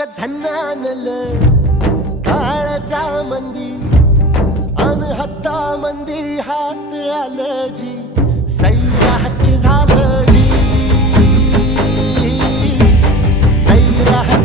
ग झन्नानल काळजा मंदी अन हत्ता मंदी हात आलं जी सैराट झालं जी सैराट